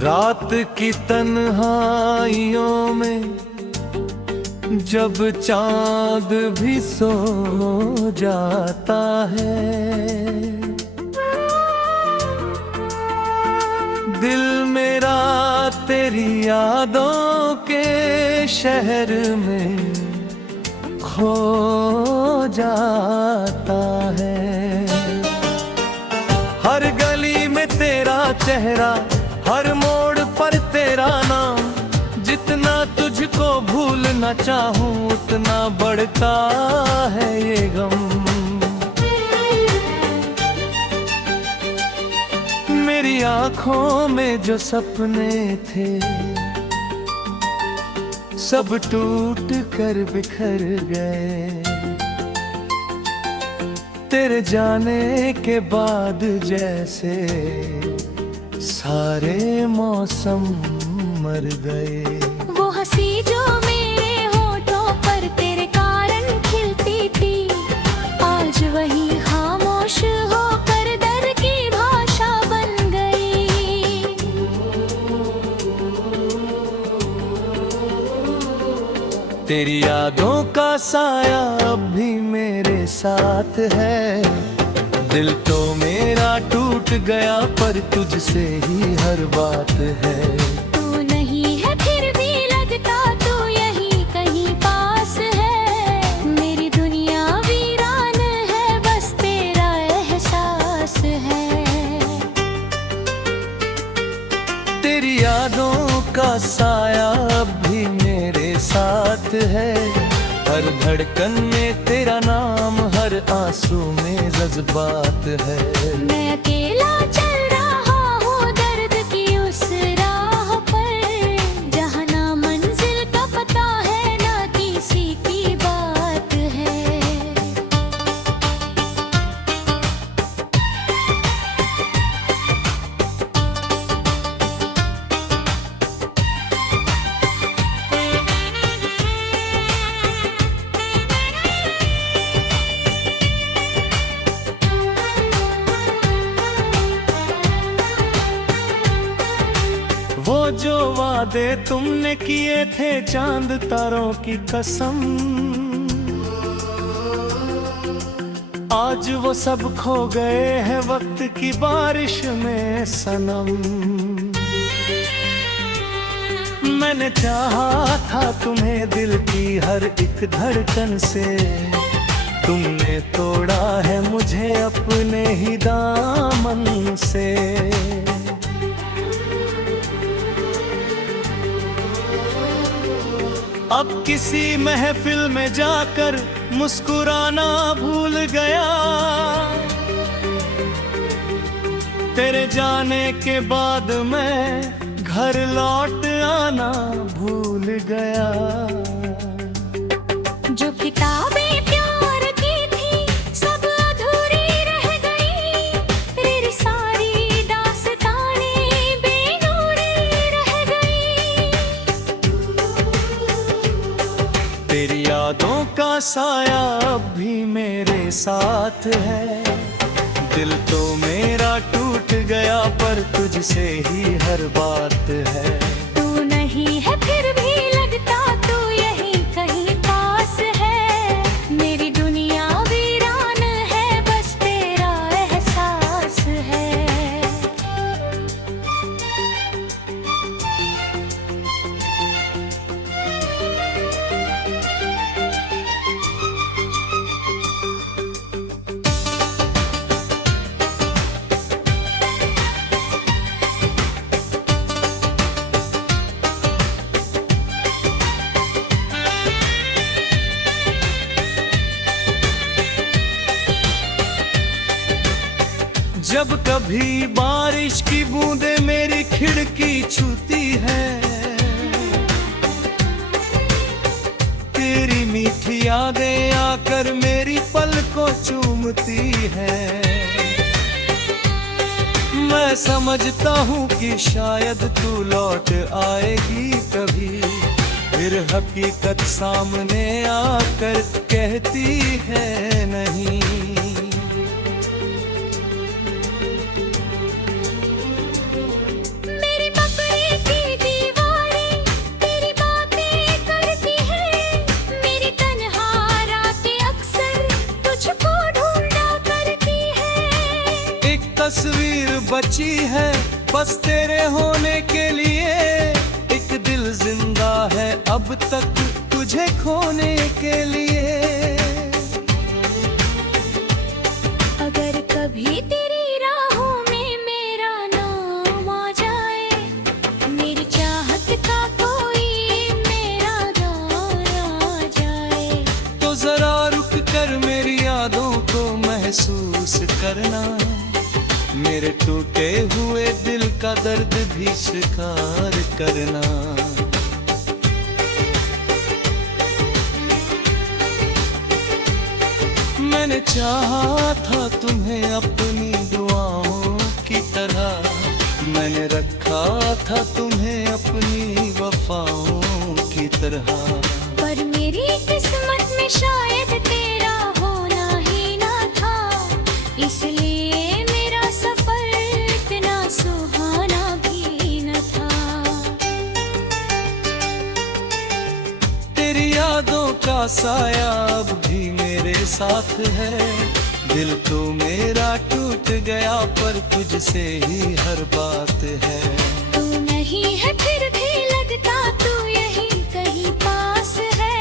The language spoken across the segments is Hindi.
रात की तन्हाइयों में जब चांद भी सो जाता है, दिल मेरा तेरी यादों के शहर में खो जाता है। हर गली में तेरा चेहरा, हर मोड़ पर तेरा नाम, जितना तुझको भूलना चाहूं उतना बढ़ता है ये गम। मेरी आंखों में जो सपने थे सब टूट कर बिखर गए, तेरे जाने के बाद जैसे सारे मौसम मर गए। वो हंसी जो मेरे होठों पर तेरे कारण खिलती थी, आज वही खामोश होकर दर्द की भाषा बन गई। तेरी यादों का साया अब भी मेरे साथ है, दिल तो मेरा टूट गया पर तुझसे ही हर बात है। तू नहीं है फिर भी लगता तू यहीं कहीं पास है, मेरी दुनिया वीरान है बस तेरा एहसास है। तेरी यादों का साया अब भी मेरे साथ है, हर धड़कन में तेरा नाम, हर आंसू में जज्बात है। मैं अकेला चल रहा हूँ दर्द की उस राह पर, जहाँ ना मंजिल का पता है ना किसी की बात है। वो जो वादे तुमने किए थे चांद तारों की कसम, आज वो सब खो गए हैं वक्त की बारिश में सनम। मैंने चाहा था तुम्हें दिल की हर एक धड़कन से, तुमने तोड़ा है मुझे अपने ही दामन से। अब किसी महफिल में जाकर मुस्कुराना भूल गया, तेरे जाने के बाद मैं घर लौट आना भूल गया। जो किताबें प्यार की थी सब अधूरी रह गई, तेरी सारी दास्तानें बेनूरी रह गई। तेरी यादों का साया अब भी मेरे साथ है, दिल तो मेरा टूट गया पर तुझसे ही हर बात है। तू नहीं है फिर भी लगता तू यहीं कहीं पास है, मेरी दुनिया वीरान है बस तेरा एहसास है। जब कभी बारिश की बूंदें मेरी खिड़की छूती है, तेरी मीठी यादें आकर मेरी पलकों चूमती है। मैं समझता हूँ कि शायद तू लौट आएगी कभी, फिर हकीकत सामने आकर कहती है नहीं। मेरी बकरी तस्वीर बची है बस तेरे होने के लिए। एक दिल जिंदा है अब तक तुझे खोने के लिए। अगर कभी तेरी राहों में मेरा नाम आ जाए, मेरी चाहत का कोई मेरा दाना आ जाए, तो जरा रुक कर मेरी यादों को महसूस करना। मेरे टूटे हुए दिल का दर्द भी स्वीकार करना। मैंने चाहा था तुम्हें अपनी दुआओं की तरह, मैंने रखा था तुम्हें अपनी वफाओं की तरह। पर मेरी किस्मत में शायद तेरा होना ही ना था, इसलिए मेरा सफर इतना सुहाना भी न था। तेरी यादों का साया अब भी मेरे साथ है। दिल तो मेरा टूट गया पर तुझसे ही हर बात है। तू नहीं है फिर भी लगता तू यहीं कहीं पास है।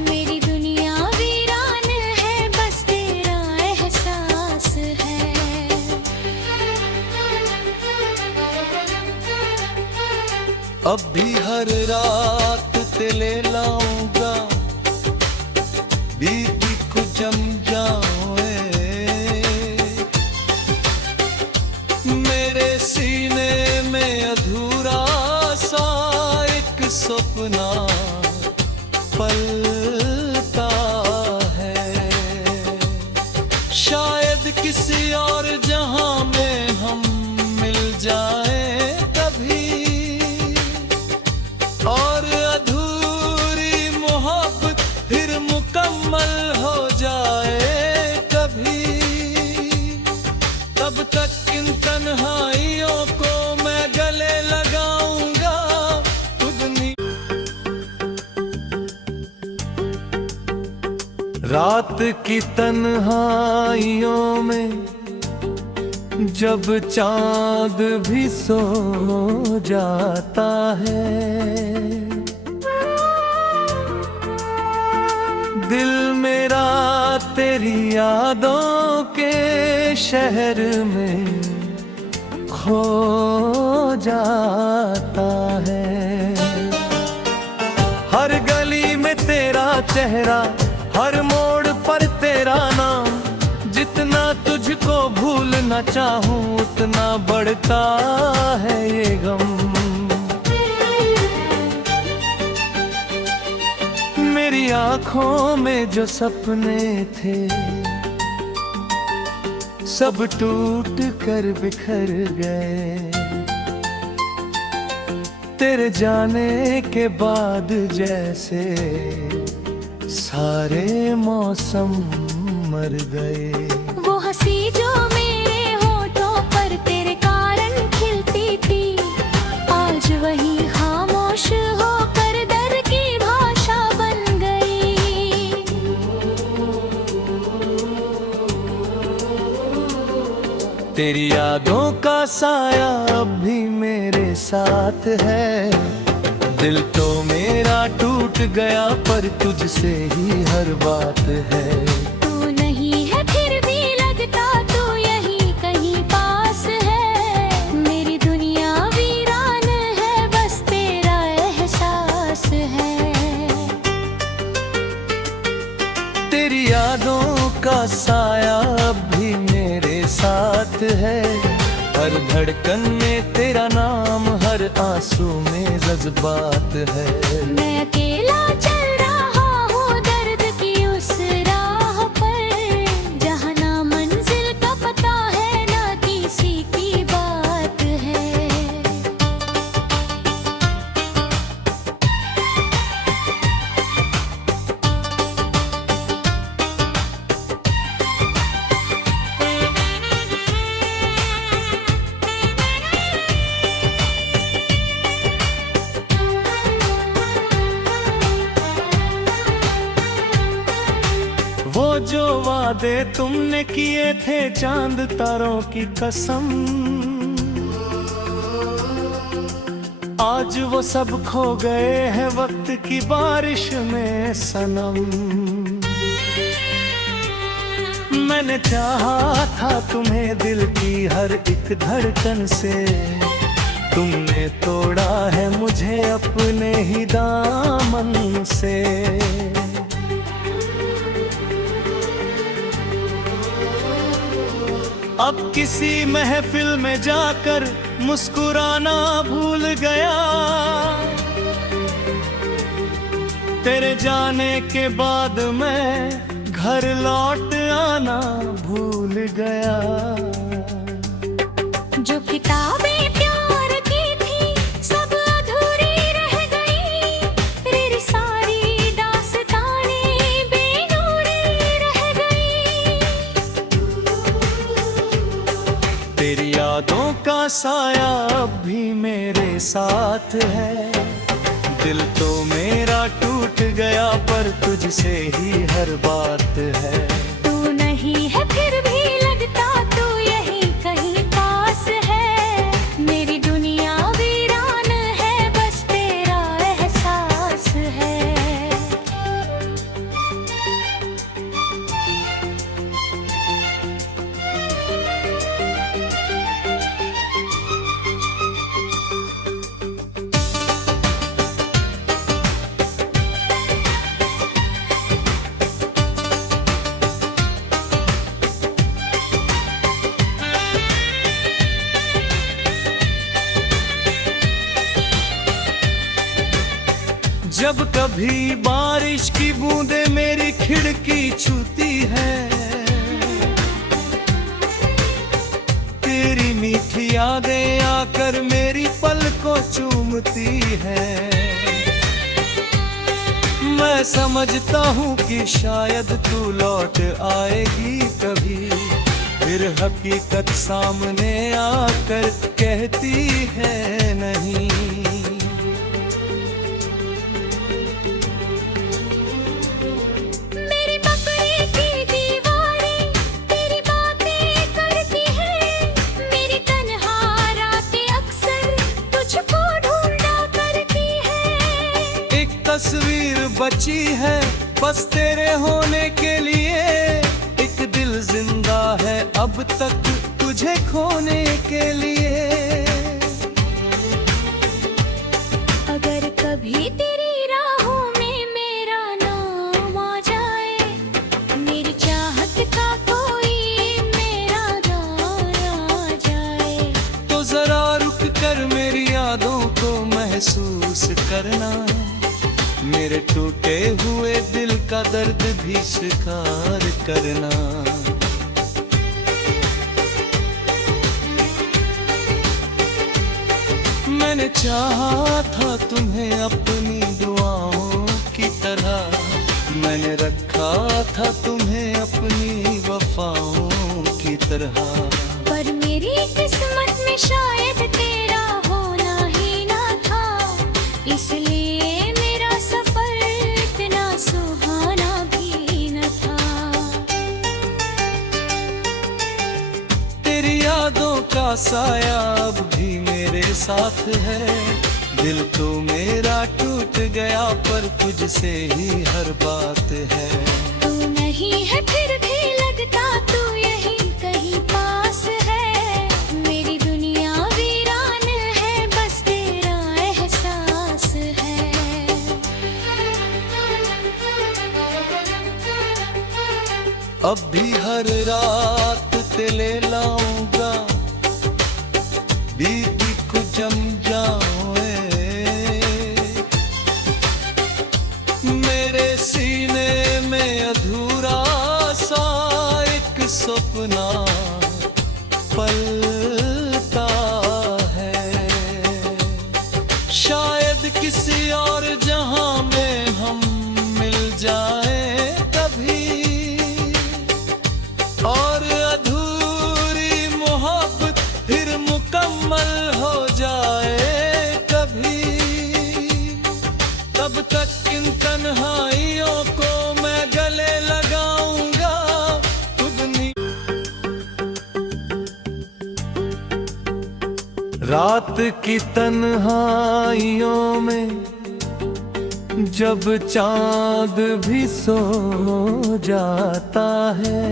मेरी दुनिया वीरान है बस तेरा एहसास है। अब भी हर रात तेले लाऊंगा, बीबी को जम जाओए। मेरे सीने में अधूरा सा एक सपना पलता है। शायद किसी और जहां में हम मिल जाएं कभी, और अधूरी मोहब्बत फिर मुकम्मल हो जाए कभी। तब तक इन तन्हाइयों को मैं गले लगाऊंगा। रात की तन्हाइयों में जब चांद भी सो जाता है, दिल मेरा तेरी यादों के शहर में खो जाता है। हर गली में तेरा चेहरा, हर मोड़ पर तेरा नाम। जितना तुझको भूलना चाहूं उतना बढ़ता है ये गम। मेरी आंखों में जो सपने थे सब टूट कर बिखर गए। तेरे जाने के बाद जैसे सारे मौसम मर गए। वो हंसी जो मेरे होठों पर तेरे कारण खिलती थी, आज वही खामोश होकर दर्द की भाषा बन गई। तेरी यादों का साया अब भी मेरे साथ है। दिल तो मेरा टूट गया पर तुझसे ही हर बात है। तू नहीं है फिर भी लगता तू यहीं कहीं पास है। मेरी दुनिया वीरान है बस तेरा एहसास है। तेरी यादों का साया अब भी मेरे साथ है। हर धड़कन में तेरा नाम, हर आंसू में जज्बात है। मैं अकेला चल रहा हूँ दर्द की उस राह पर, जहाँ ना मंजिल का पता है ना किसी की बात है। वादे तुमने किए थे चांद तारों की कसम, आज वो सब खो गए हैं वक्त की बारिश में सनम। मैंने चाहा था तुम्हें दिल की हर एक धड़कन से, तुमने तोड़ा है मुझे अपने ही दामन से। अब किसी महफिल में जाकर मुस्कुराना भूल गया, तेरे जाने के बाद मैं घर लौट आना भूल गया। जो किताबें प्यार की थी सब अधूरी रह गई, तेरी सारी दास्तानें बेनूरी रह गई। तेरी यादों का साया अब भी मेरे साथ है, दिल तो मेरा टूट गया पर तुझसे ही हर बात है। तू नहीं है फिर भी लगता तू यही कहीं पास है, मेरी दुनिया वीरान है बस तेरा एहसास है। जब कभी बारिश की बूंदें मेरी खिड़की छूती है, तेरी मीठी यादें आकर मेरी पलकों चूमती है। मैं समझता हूँ कि शायद तू लौट आएगी कभी, फिर हकीकत सामने आकर कहती है नहीं। तस्वीर बची है बस तेरे होने के लिए, एक दिल जिंदा है अब तक तुझे खोने के लिए। अगर कभी तेरी राहों में मेरा नाम आ जाए, मेरी चाहत का कोई मेरा दान आ जाए, तो जरा रुक कर मेरी यादों को महसूस करना, मेरे टूटे हुए दिल का दर्द भी स्वीकार करना। मैंने चाहा था तुम्हें अपनी दुआओं की तरह, मैंने रखा था तुम्हें अपनी वफाओं की तरह, पर मेरी किस्मत में शायद तेरा होना ही ना था, इसलिए का साया अब भी मेरे साथ है, दिल तो मेरा टूट गया पर तुझसे ही हर बात है। तू नहीं है फिर भी लगता तू यही कहीं पास है, मेरी दुनिया वीरान है बस तेरा एहसास है। अब भी हर रात तेले लाऊंगा, बीबी को जम जाओए, मेरे सीने में अधूरा सा एक सपना पलता है। शायद किसी और जहां में हम मिल जाए कभी, और अधूरी मोहब्बत फिर मुकम्मल हो जाए कभी। तब तक इन तन्हाइयों को मैं गले लगाऊंगा, रात की तन्हाइयों में जब चांद भी सो जाता है,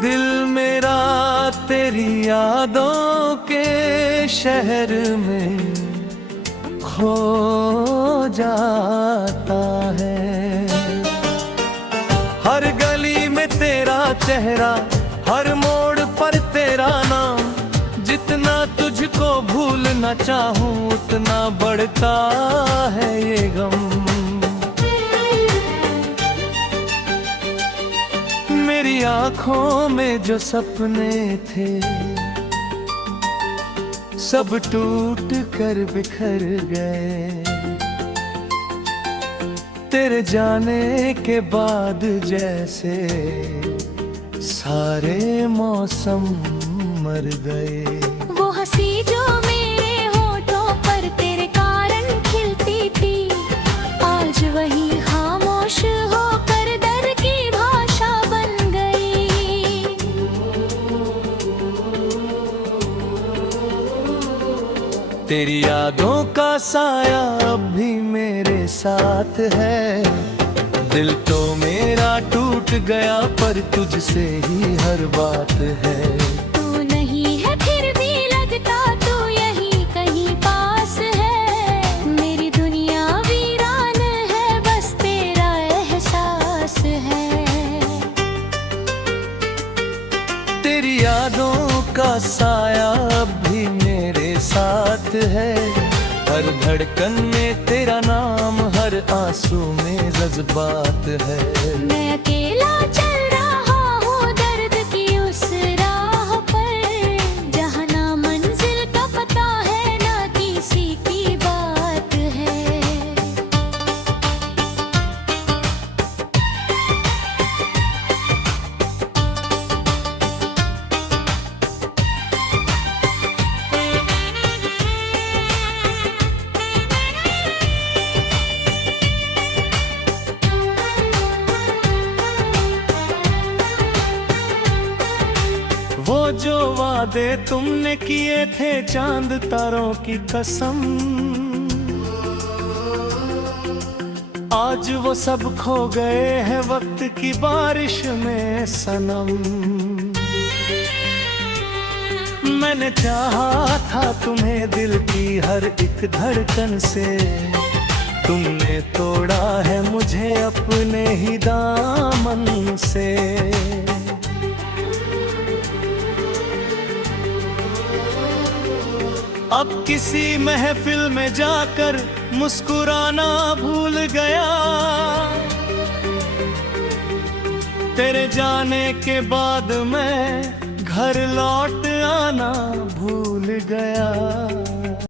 दिल मेरा तेरी यादों के शहर में खो जाता है। हर गली में तेरा चेहरा, हर मोड़ पर तेरा नाम, जितना तुझको भूलना चाहूं उतना बढ़ता है ये गम। मेरी आंखों में जो सपने थे सब टूट कर बिखर गए, तेरे जाने के बाद जैसे सारे मौसम मर गए। वो हंसी जो मेरे होठों पर तेरे कारण खिलती थी, आज वही खामोश होकर दर्द की भाषा बन गई। तेरी यादों का साया अब भी मेरे साथ है, दिल तो मेरा टूट गया पर तुझसे ही हर बात है। तू नहीं है फिर भी लगता तू यहीं कहीं पास है, मेरी दुनिया वीरान है बस तेरा एहसास है। तेरी यादों का साया अब भी मेरे साथ है, हर धड़कन में तेरा नाम, हर आंसू में जज्बात है। मैं अकेला चल रहा हूँ दर्द की उस राह पर, जहाँ ना मंजिल का पता है ना किसी की बात है। वो जो वादे तुमने किए थे चांद तारों की कसम, आज वो सब खो गए हैं वक्त की बारिश में सनम। मैंने चाहा था तुम्हें दिल की हर एक धड़कन से, तुमने तोड़ा है मुझे अपने ही दामन से। अब किसी महफिल में जाकर मुस्कुराना भूल गया, तेरे जाने के बाद मैं घर लौट आना भूल गया।